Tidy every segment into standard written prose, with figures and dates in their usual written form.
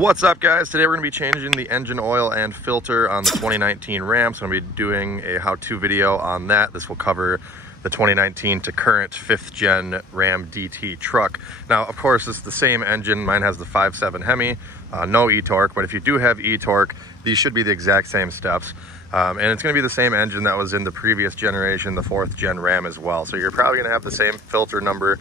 What's up, guys? Today we're going to be changing the engine oil and filter on the 2019 Ram. So I'm going to be doing a how-to video on that. This will cover the 2019 to current 5th gen Ram DT truck. Now, of course, this is the same engine. Mine has the 5.7 Hemi, no e-torque, but if you do have e-torque, these should be the exact same steps. And it's going to be the same engine that was in the previous generation, the 4th gen Ram as well. So you're probably going to have the same filter number,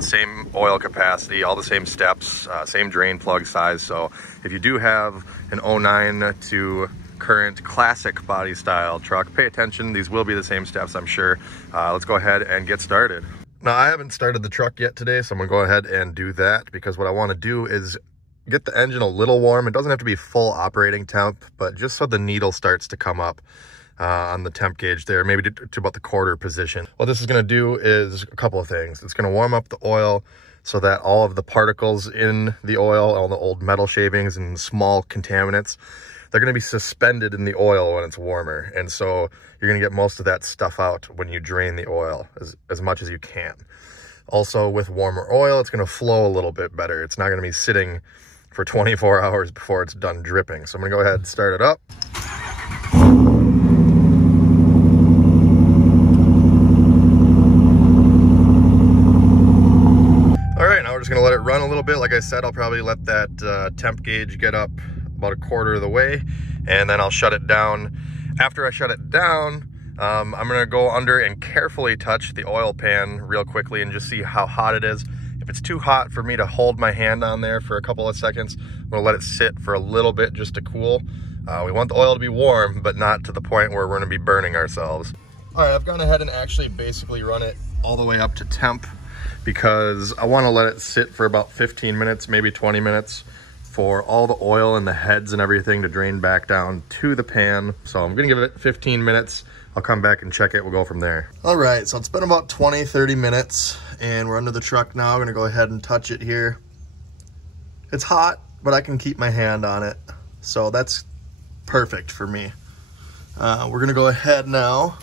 same oil capacity, all the same steps, same drain plug size. So if you do have an 09 to current classic body style truck, pay attention. These will be the same steps, I'm sure. Let's go ahead and get started. Now, I haven't started the truck yet today, so I'm going to go ahead and do that because what I want to do is get the engine a little warm. It doesn't have to be full operating temp, but just so the needle starts to come up on the temp gauge there, maybe to about the quarter position. What this is going to do is a couple of things. It's going to warm up the oil so that all of the particles in the oil, all the old metal shavings and small contaminants, they're going to be suspended in the oil when it's warmer. And so you're going to get most of that stuff out when you drain the oil as much as you can. Also, with warmer oil, it's going to flow a little bit better. It's not going to be sitting for 24 hours before it's done dripping. So I'm gonna go ahead and start it up. All right, now we're just gonna let it run a little bit. Like I said, I'll probably let that temp gauge get up about a quarter of the way, and then I'll shut it down. After I shut it down, I'm gonna go under and carefully touch the oil pan real quickly and just see how hot it is. If it's too hot for me to hold my hand on there for a couple of seconds, I'm gonna let it sit for a little bit just to cool. We want the oil to be warm, but not to the point where we're gonna be burning ourselves. All right, I've gone ahead and actually basically run it all the way up to temp because I wanna let it sit for about 15 minutes, maybe 20 minutes for all the oil and the heads and everything to drain back down to the pan. So I'm gonna give it 15 minutes. I'll come back and check it. We'll go from there. All right, so it's been about 20, 30 minutes and we're under the truck now. I'm gonna go ahead and touch it here. It's hot, but I can keep my hand on it. So that's perfect for me. We're gonna go ahead now.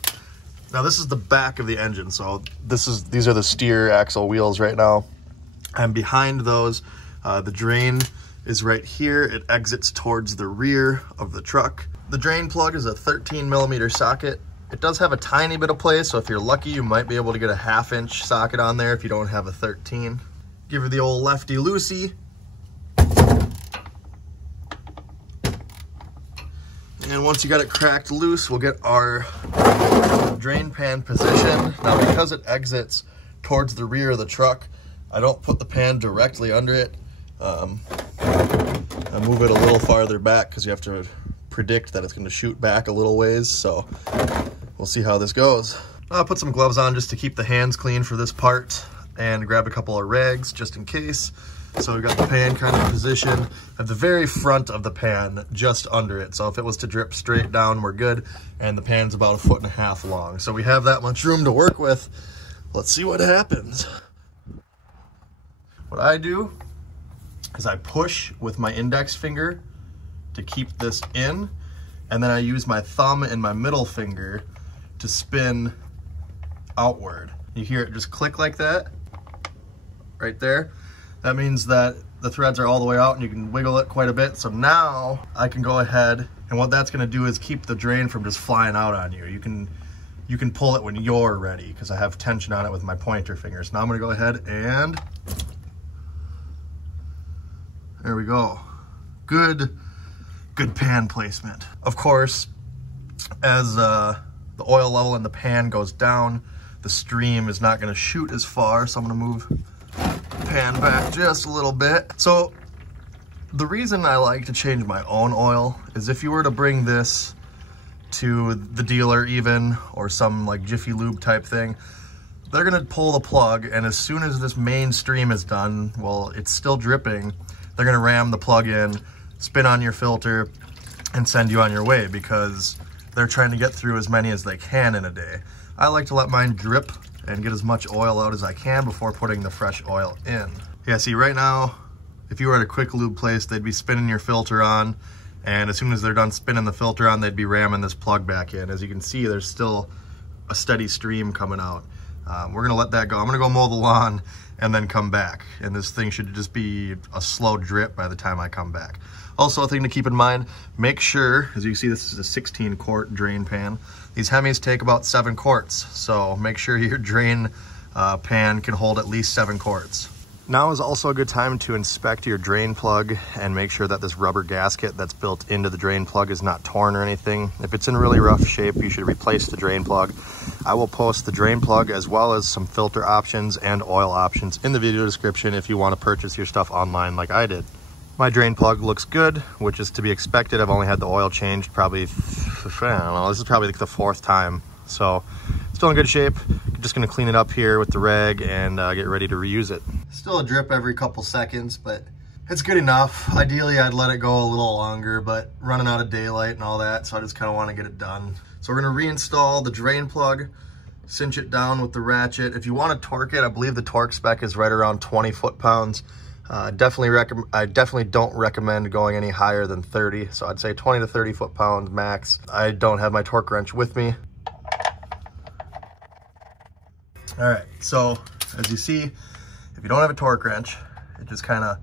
Now this is the back of the engine. So these are the steer axle wheels right now. I'm behind those. The drain is right here. It exits towards the rear of the truck. The drain plug is a 13mm socket. It does have a tiny bit of play, so if you're lucky, you might be able to get a 1/2" socket on there if you don't have a 13. Give her the old lefty-loosey. And once you got it cracked loose, we'll get our drain pan positioned. Now, because it exits towards the rear of the truck, I don't put the pan directly under it. I move it a little farther back because you have to predict that it's going to shoot back a little ways, so we'll see how this goes. I'll put some gloves on just to keep the hands clean for this part and grab a couple of rags just in case. So we've got the pan kind of positioned at the very front of the pan, just under it. So if it was to drip straight down, we're good. And the pan's about 1.5 feet long. So we have that much room to work with. Let's see what happens. What I do is I push with my index finger to keep this in, and then I use my thumb and my middle finger to spin outward. You hear it just click like that, right there. That means that the threads are all the way out and you can wiggle it quite a bit. So now I can go ahead, and what that's gonna do is keep the drain from just flying out on you. You can pull it when you're ready because I have tension on it with my pointer finger. So now I'm gonna go ahead and, there we go. Good pan placement. Of course, as the oil level in the pan goes down, the stream is not gonna shoot as far, so I'm gonna move the pan back just a little bit. So the reason I like to change my own oil is if you were to bring this to the dealer even, or some like Jiffy Lube type thing, they're gonna pull the plug, and as soon as this main stream is done, well, it's still dripping, they're gonna ram the plug in, spin on your filter, and send you on your way because they're trying to get through as many as they can in a day. I like to let mine drip and get as much oil out as I can before putting the fresh oil in. Yeah, see right now, if you were at a quick lube place, they'd be spinning your filter on, and as soon as they're done spinning the filter on, they'd be ramming this plug back in. As you can see, there's still a steady stream coming out. We're gonna let that go. I'm gonna go mow the lawn and then come back. And this thing should just be a slow drip by the time I come back. Also, a thing to keep in mind, make sure, as you can see, this is a 16 quart drain pan. These Hemis take about 7 quarts. So make sure your drain pan can hold at least 7 quarts. Now is also a good time to inspect your drain plug and make sure that this rubber gasket that's built into the drain plug is not torn or anything. If it's in really rough shape, you should replace the drain plug. I will post the drain plug as well as some filter options and oil options in the video description if you want to purchase your stuff online like I did. My drain plug looks good, which is to be expected. I've only had the oil changed probably, I don't know, this is probably like the 4th time. So still in good shape. Just gonna clean it up here with the rag and get ready to reuse it. Still a drip every couple seconds, but it's good enough. Ideally, I'd let it go a little longer, but running out of daylight and all that, so I just kind of want to get it done. So we're gonna reinstall the drain plug, cinch it down with the ratchet. If you want to torque it, I believe the torque spec is right around 20 foot-pounds. I definitely don't recommend going any higher than 30, so I'd say 20 to 30 foot-pounds max. I don't have my torque wrench with me. All right, so as you see, if you don't have a torque wrench, it just kind of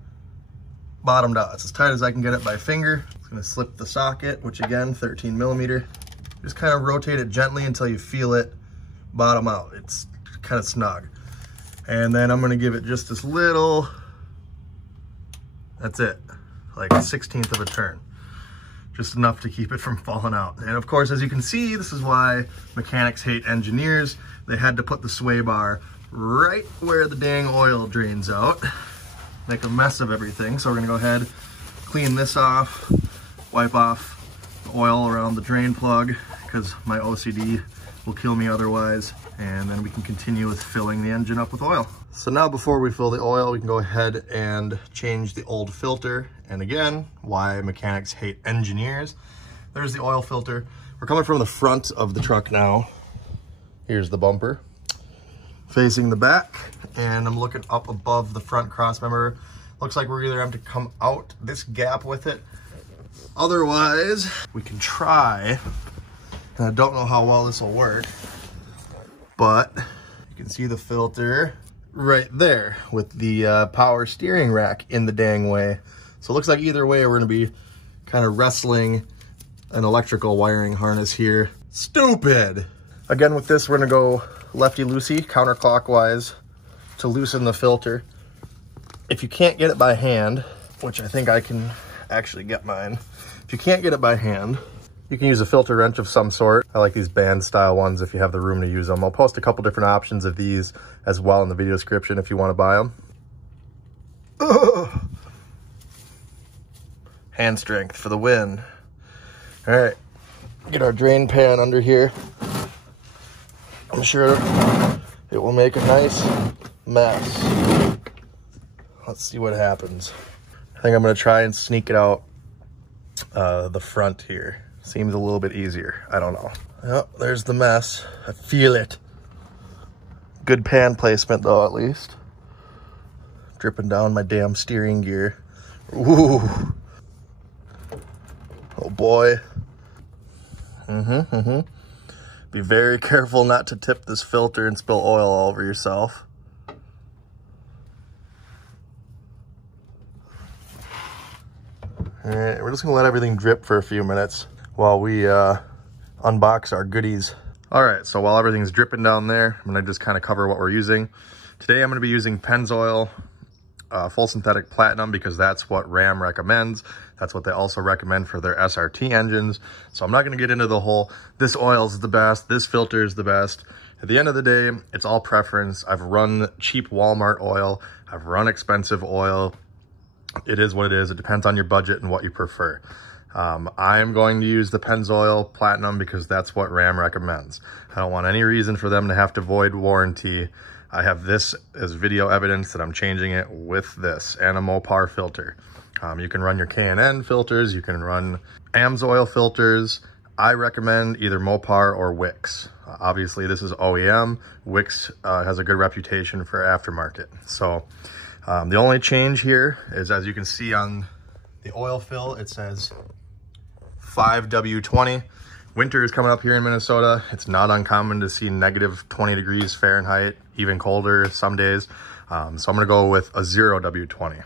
bottomed out. It's as tight as I can get it by finger. It's gonna slip the socket, which again, 13 millimeter. Just kind of rotate it gently until you feel it bottom out. It's kind of snug. And then I'm gonna give it just this little, that's it, like a 1/16 of a turn. Just enough to keep it from falling out. And of course, as you can see, this is why mechanics hate engineers. They had to put the sway bar right where the dang oil drains out. Make a mess of everything. So we're gonna go ahead, clean this off, wipe off the oil around the drain plug because my OCD will kill me otherwise. And then we can continue with filling the engine up with oil. So now before we fill the oil, we can go ahead and change the old filter. And again, why mechanics hate engineers. There's the oil filter. We're coming from the front of the truck now. Here's the bumper facing the back, and I'm looking up above the front cross member. Looks like we're either having to come out this gap with it. Otherwise, we can try, and I don't know how well this will work, but you can see the filter right there with the power steering rack in the dang way. So it looks like either way, we're gonna be kind of wrestling an electrical wiring harness here. Stupid! Again, with this, we're gonna go lefty-loosey, counterclockwise to loosen the filter. If you can't get it by hand, which I think I can actually get mine. If you can't get it by hand, you can use a filter wrench of some sort. I like these band style ones if you have the room to use them. I'll post a couple different options of these as well in the video description if you want to buy them. Ugh. Hand strength for the win. All right, get our drain pan under here. I'm sure it will make a nice mess. Let's see what happens. I think I'm gonna try and sneak it out the front here. Seems a little bit easier. I don't know. Yep, there's the mess. I feel it. Good pan placement though, at least. Dripping down my damn steering gear. Ooh. Oh boy. Be very careful not to tip this filter and spill oil all over yourself. All right, we're just gonna let everything drip for a few minutes while we unbox our goodies. All right, so while everything's dripping down there, I'm gonna just kind of cover what we're using. Today I'm gonna be using Pennzoil full synthetic platinum because that's what Ram recommends. That's what they also recommend for their SRT engines. So I'm not gonna get into the whole, this oil is the best, this filter is the best. At the end of the day, it's all preference. I've run cheap Walmart oil. I've run expensive oil. It is what it is. It depends on your budget and what you prefer. I'm going to use the Pennzoil Platinum because that's what Ram recommends. I don't want any reason for them to have to void warranty. I have this as video evidence that I'm changing it with this and a Mopar filter. You can run your K&N filters. You can run Amsoil filters. I recommend either Mopar or Wix. Obviously, this is OEM. Wix has a good reputation for aftermarket. So the only change here is, as you can see on the oil fill, it says 5W20. Winter is coming up here in Minnesota. It's not uncommon to see negative 20 degrees Fahrenheit, even colder some days. So I'm gonna go with a 0W20.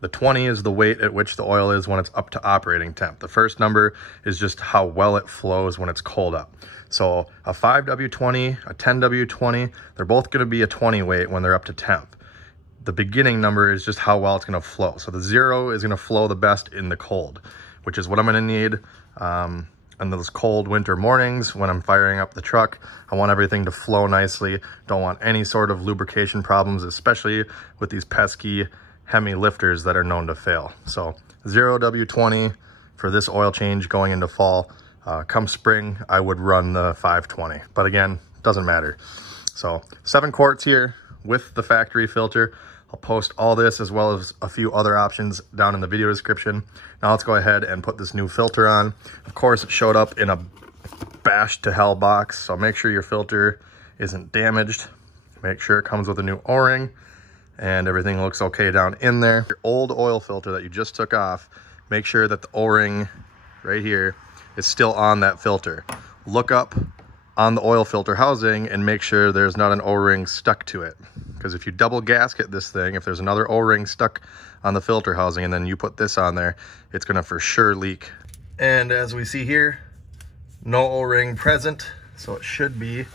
The 20 is the weight at which the oil is when it's up to operating temp. The first number is just how well it flows when it's cold up. So a 5W20, a 10W20, they're both gonna be a 20 weight when they're up to temp. The beginning number is just how well it's gonna flow. So the 0 is gonna flow the best in the cold, which is what I'm gonna need on those cold winter mornings when I'm firing up the truck. I want everything to flow nicely. Don't want any sort of lubrication problems, especially with these pesky Hemi lifters that are known to fail. So 0W20 for this oil change going into fall. Come spring, I would run the 520, but again, doesn't matter. So 7 quarts here with the factory filter. I'll post all this as well as a few other options down in the video description. Now let's go ahead and put this new filter on. Of course, it showed up in a bashed to hell box, so make sure your filter isn't damaged. Make sure it comes with a new O-ring and everything looks okay down in there. Your old oil filter that you just took off, make sure that the O-ring right here is still on that filter. Look up on the oil filter housing and make sure there's not an O-ring stuck to it. Because if you double gasket this thing, if there's another O-ring stuck on the filter housing and then you put this on there, it's gonna for sure leak. And as we see here, no O-ring present, so it should be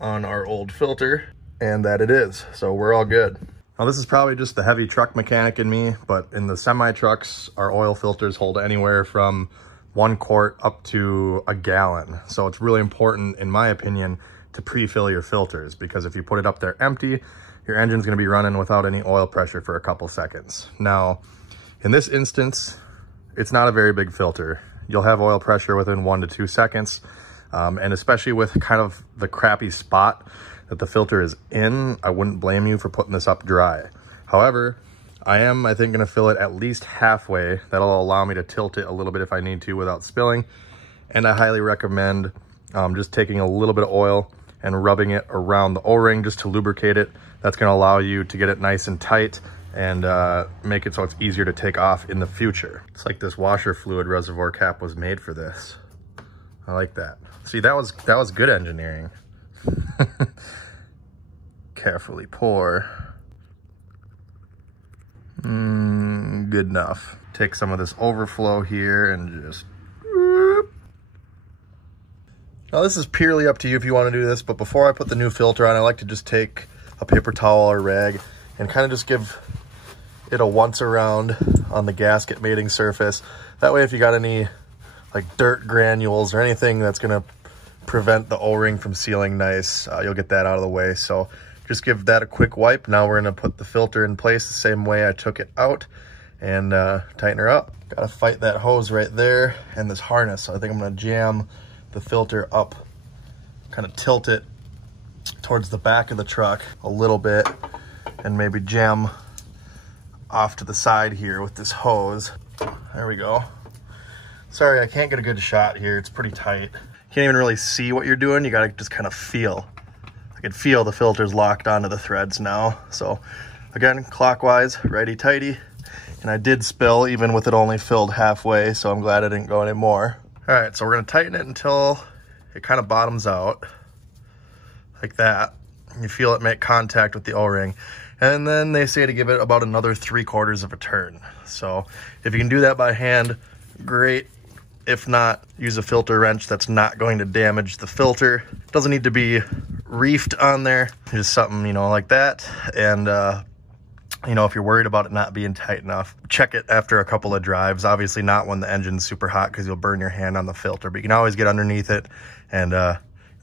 on our old filter, and that it is, so we're all good. Now this is probably just the heavy truck mechanic in me, but in the semi trucks, our oil filters hold anywhere from 1 quart up to a gallon. So it's really important, in my opinion, to pre-fill your filters, because if you put it up there empty, your engine's gonna be running without any oil pressure for a couple seconds. Now, in this instance, it's not a very big filter. You'll have oil pressure within 1 to 2 seconds, and especially with kind of the crappy spot that the filter is in, I wouldn't blame you for putting this up dry. However, I think, gonna fill it at least halfway. That'll allow me to tilt it a little bit if I need to without spilling. And I highly recommend just taking a little bit of oil and rubbing it around the O-ring just to lubricate it. That's gonna allow you to get it nice and tight and make it so it's easier to take off in the future. It's like this washer fluid reservoir cap was made for this. I like that. See, that was good engineering. Carefully pour. Good enough. Take some of this overflow here and just... Now this is purely up to you if you want to do this, but before I put the new filter on, I like to just take a paper towel or rag and kind of just give it a once around on the gasket mating surface. That way if you got any like dirt granules or anything that's going to prevent the O-ring from sealing nice, you'll get that out of the way. So just give that a quick wipe. Now we're going to put the filter in place the same way I took it out and tighten her up. Got to fight that hose right there and this harness. So I think I'm going to jam the filter up, kind of tilt it towards the back of the truck a little bit and maybe jam off to the side here with this hose. There we go. Sorry, I can't get a good shot here. It's pretty tight. Can't even really see what you're doing. You gotta just kind of feel. I can feel the filter's locked onto the threads now. So again, clockwise, righty-tighty. And I did spill even with it only filled halfway, so I'm glad I didn't go any more. All right, so we're gonna tighten it until it kind of bottoms out like that. You feel it make contact with the O-ring. And then they say to give it about another 3/4 of a turn. So if you can do that by hand, great. If not, use a filter wrench that's not going to damage the filter. It doesn't need to be reefed on there, just something, you know, like that. And you know, if you're worried about it not being tight enough, check it after a couple of drives. Obviously not when the engine's super hot because you'll burn your hand on the filter, but you can always get underneath it and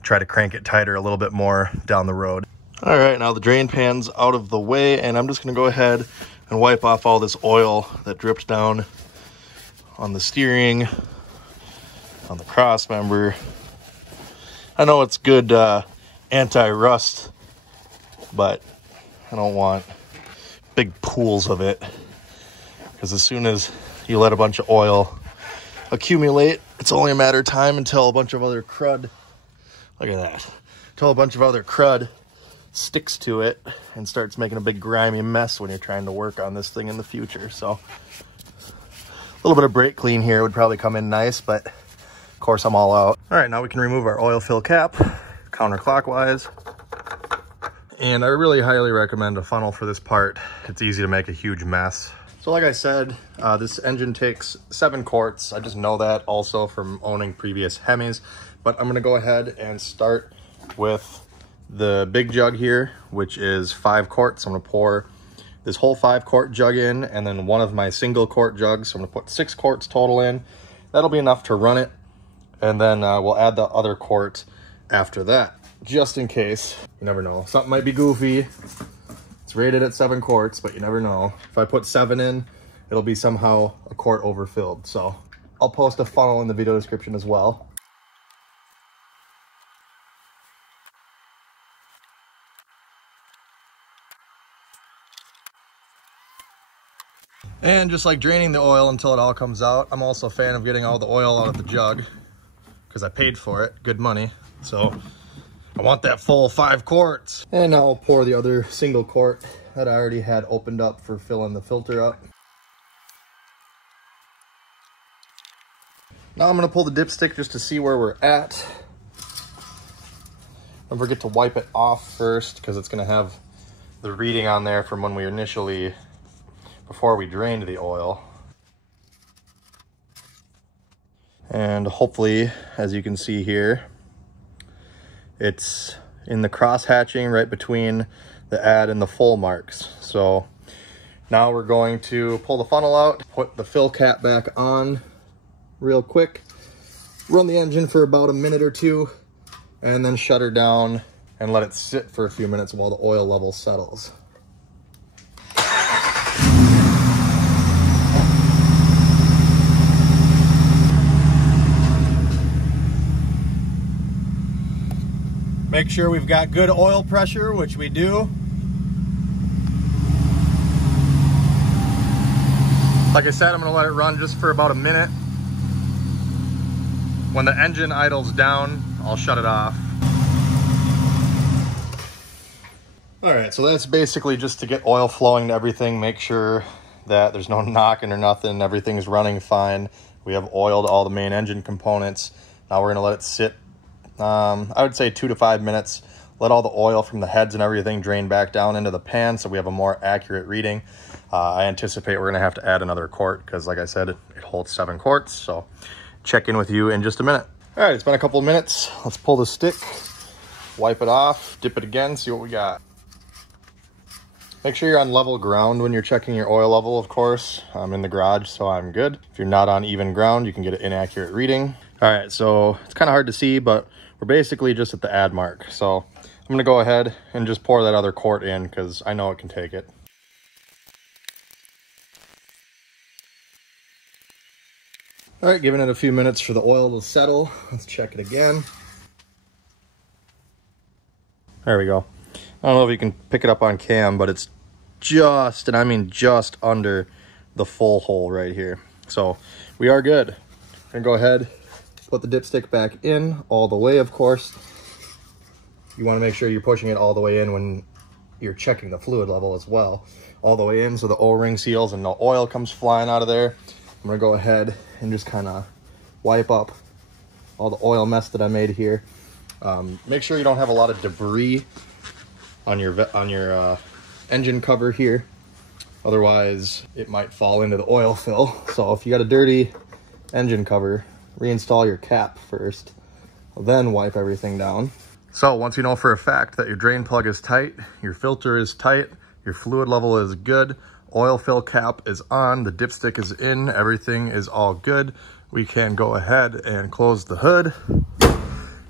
try to crank it tighter a little bit more down the road. All right, now the drain pan's out of the way, and I'm just gonna go ahead and wipe off all this oil that dripped down on the steering, on the cross member. I know it's good anti-rust, but I don't want big pools of it, because as soon as you let a bunch of oil accumulate, it's only a matter of time until a bunch of other crud, look at that, until a bunch of other crud sticks to it and starts making a big grimy mess when you're trying to work on this thing in the future. So a little bit of brake clean here would probably come in nice, but Of course, I'm all out. All right, now we can remove our oil fill cap counterclockwise. And I really highly recommend a funnel for this part. It's easy to make a huge mess. So like I said, this engine takes 7 quarts. I just know that also from owning previous Hemis. But I'm gonna go ahead and start with the big jug here, which is 5 quarts. I'm gonna pour this whole 5-quart jug in, and then one of my single quart jugs. So I'm gonna put 6 quarts total in. That'll be enough to run it. And then we'll add the other quart after that, just in case. You never know, something might be goofy. It's rated at 7 quarts, but you never know. If I put 7 in, it'll be somehow a quart overfilled. So I'll post a funnel in the video description as well. And just like draining the oil until it all comes out, I'm also a fan of getting all the oil out of the jug because I paid for it, good money. So I want that full 5 quarts. And now I'll pour the other single quart that I already had opened up for filling the filter up. Now I'm gonna pull the dipstick just to see where we're at. Don't forget to wipe it off first because it's gonna have the reading on there from when we initially, before we drained the oil. And hopefully, as you can see here, it's in the cross hatching right between the add and the full marks. So now we're going to pull the funnel out, put the fill cap back on real quick, run the engine for about a minute or two, and then shut her down and let it sit for a few minutes while the oil level settles. Make sure we've got good oil pressure, which we do. Like I said, I'm gonna let it run just for about a minute. When the engine idles down, I'll shut it off. All right, so that's basically just to get oil flowing to everything, make sure that there's no knocking or nothing, everything's running fine. We have oiled all the main engine components. Now we're gonna let it sit, I would say 2 to 5 minutes. Let all the oil from the heads and everything drain back down into the pan so we have a more accurate reading. I anticipate we're gonna have to add another quart because like I said, it holds 7 quarts. So check in with you in just a minute. All right, it's been a couple of minutes. Let's pull the stick, wipe it off, dip it again, see what we got. Make sure you're on level ground when you're checking your oil level, of course. I'm in the garage, so I'm good. If you're not on even ground, you can get an inaccurate reading. All right, so it's kind of hard to see, but we're basically just at the add mark. So I'm gonna go ahead and just pour that other quart in because I know it can take it. All right, giving it a few minutes for the oil to settle. Let's check it again. There we go. I don't know if you can pick it up on cam, but it's just, and I mean just under the full hole right here. So we are good. I'm gonna go ahead, put the dipstick back in all the way, of course. You wanna make sure you're pushing it all the way in when you're checking the fluid level as well. All the way in so the O-ring seals and no oil comes flying out of there. I'm gonna go ahead and just kind of wipe up all the oil mess that I made here. Make sure you don't have a lot of debris on your engine cover here. Otherwise, it might fall into the oil fill. So if you got a dirty engine cover, reinstall your cap first, then wipe everything down. So once you know for a fact that your drain plug is tight, your filter is tight, your fluid level is good, oil fill cap is on, the dipstick is in, everything is all good, we can go ahead and close the hood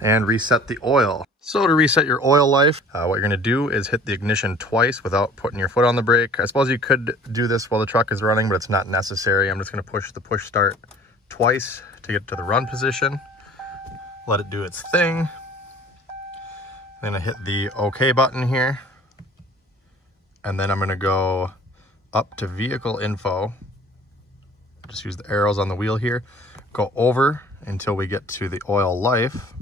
and reset the oil. So to reset your oil life, what you're gonna do is hit the ignition twice without putting your foot on the brake. I suppose you could do this while the truck is running, but it's not necessary. I'm just gonna push the push start twice to get to the run position. Let it do its thing. Then I hit the OK button here. And then I'm gonna go up to vehicle info. Just use the arrows on the wheel here. Go over until we get to the oil life.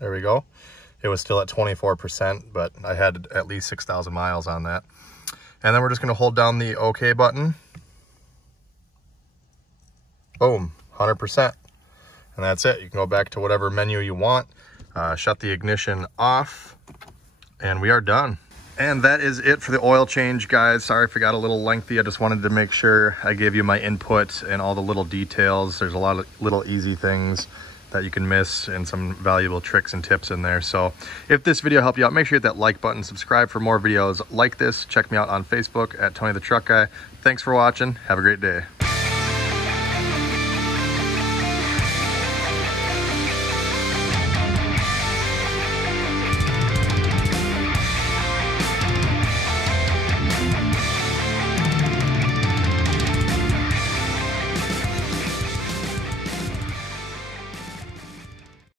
There we go. It was still at 24%, but I had at least 6,000 miles on that. And then we're just gonna hold down the OK button. Boom, 100%. and that's it. You can go back to whatever menu you want, shut the ignition off, and we are done. And that is it for the oil change, guys. Sorry if it got a little lengthy. I just wanted to make sure I gave you my input and all the little details. There's a lot of little easy things that you can miss and some valuable tricks and tips in there. So if this video helped you out, make sure you hit that like button, subscribe for more videos like this. Check me out on Facebook at Tony the Truck Guy. Thanks for watching. Have a great day.